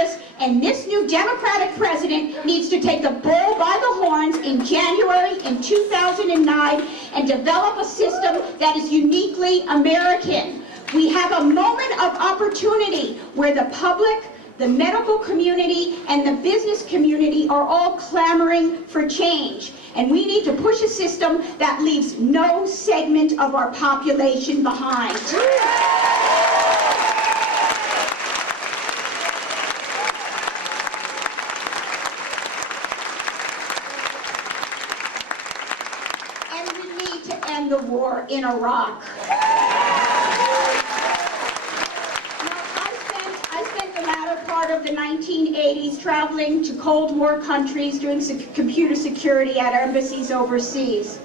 Congress, and this new Democratic president needs to take the bull by the horns in January in 2009 and develop a system that is uniquely American. We have a moment of opportunity where the public, the medical community, and the business community are all clamoring for change. And we need to push a system that leaves no segment of our population behind. And we need to end the war in Iraq. Of the 1980s traveling to Cold War countries doing computer security at embassies overseas.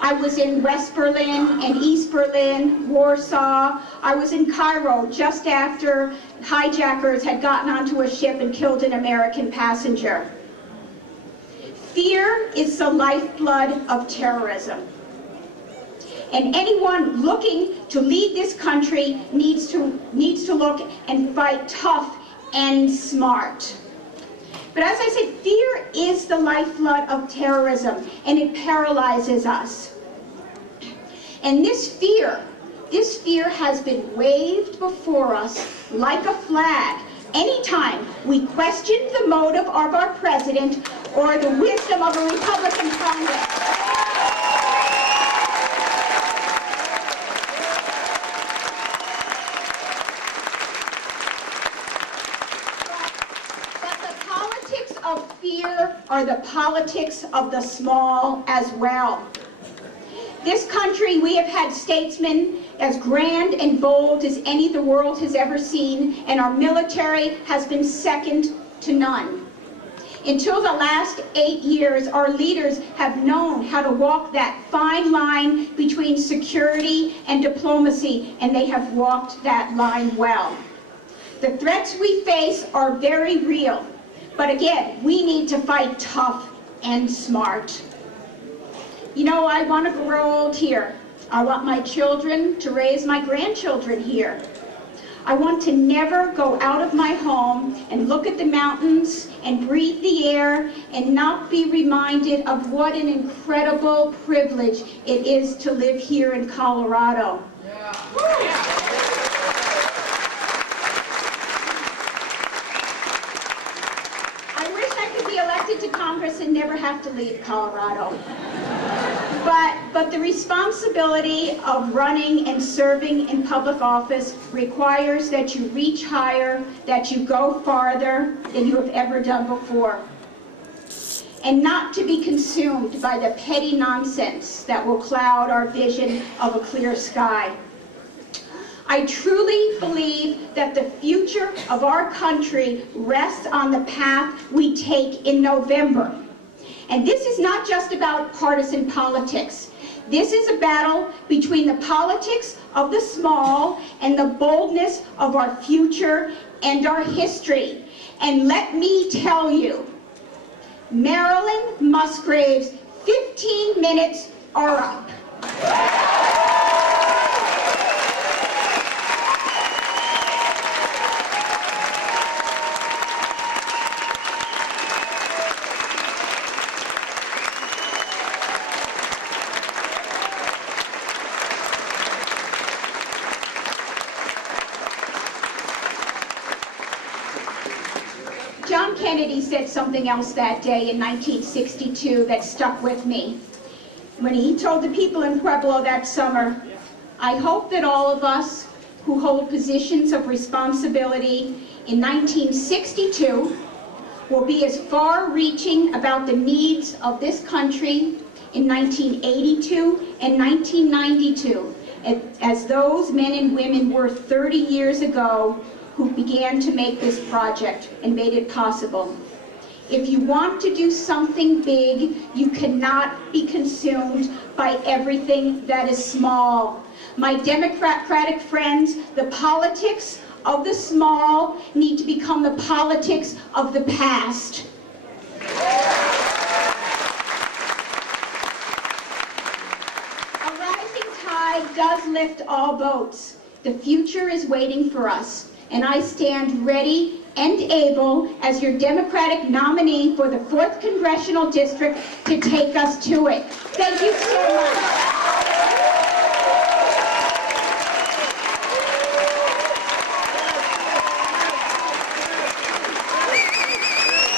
I was in West Berlin and East Berlin, Warsaw. I was in Cairo just after hijackers had gotten onto a ship and killed an American passenger. Fear is the lifeblood of terrorism. And anyone looking to lead this country needs to look and fight tough and smart. But as I said, fear is the lifeblood of terrorism, and it paralyzes us. And this fear has been waved before us like a flag anytime we question the motive of our president or the wisdom of a Republican Congress. Are the politics of the small as well. This country, we have had statesmen as grand and bold as any the world has ever seen, and our military has been second to none. Until the last 8 years, our leaders have known how to walk that fine line between security and diplomacy, and they have walked that line well. The threats we face are very real. But again, we need to fight tough and smart. You know, I want to grow old here. I want my children to raise my grandchildren here. I want to never go out of my home and look at the mountains and breathe the air and not be reminded of what an incredible privilege it is to live here in Colorado. Yeah. To Congress and never have to leave Colorado. But the responsibility of running and serving in public office requires that you reach higher, that you go farther than you have ever done before, and not to be consumed by the petty nonsense that will cloud our vision of a clear sky. I truly believe that the future of our country rests on the path we take in November. And this is not just about partisan politics. This is a battle between the politics of the small and the boldness of our future and our history. And let me tell you, Marilyn Musgrave's 15 minutes are up. John Kennedy said something else that day in 1962 that stuck with me. When he told the people in Pueblo that summer, "I hope that all of us who hold positions of responsibility in 1962 will be as far-reaching about the needs of this country in 1982 and 1992 as those men and women were 30 years ago who began to make this project and made it possible. If you want to do something big, you cannot be consumed by everything that is small." My Democratic friends, the politics of the small need to become the politics of the past. A rising tide does lift all boats. The future is waiting for us, and I stand ready and able as your Democratic nominee for the 4th Congressional District to take us to it. Thank you so much.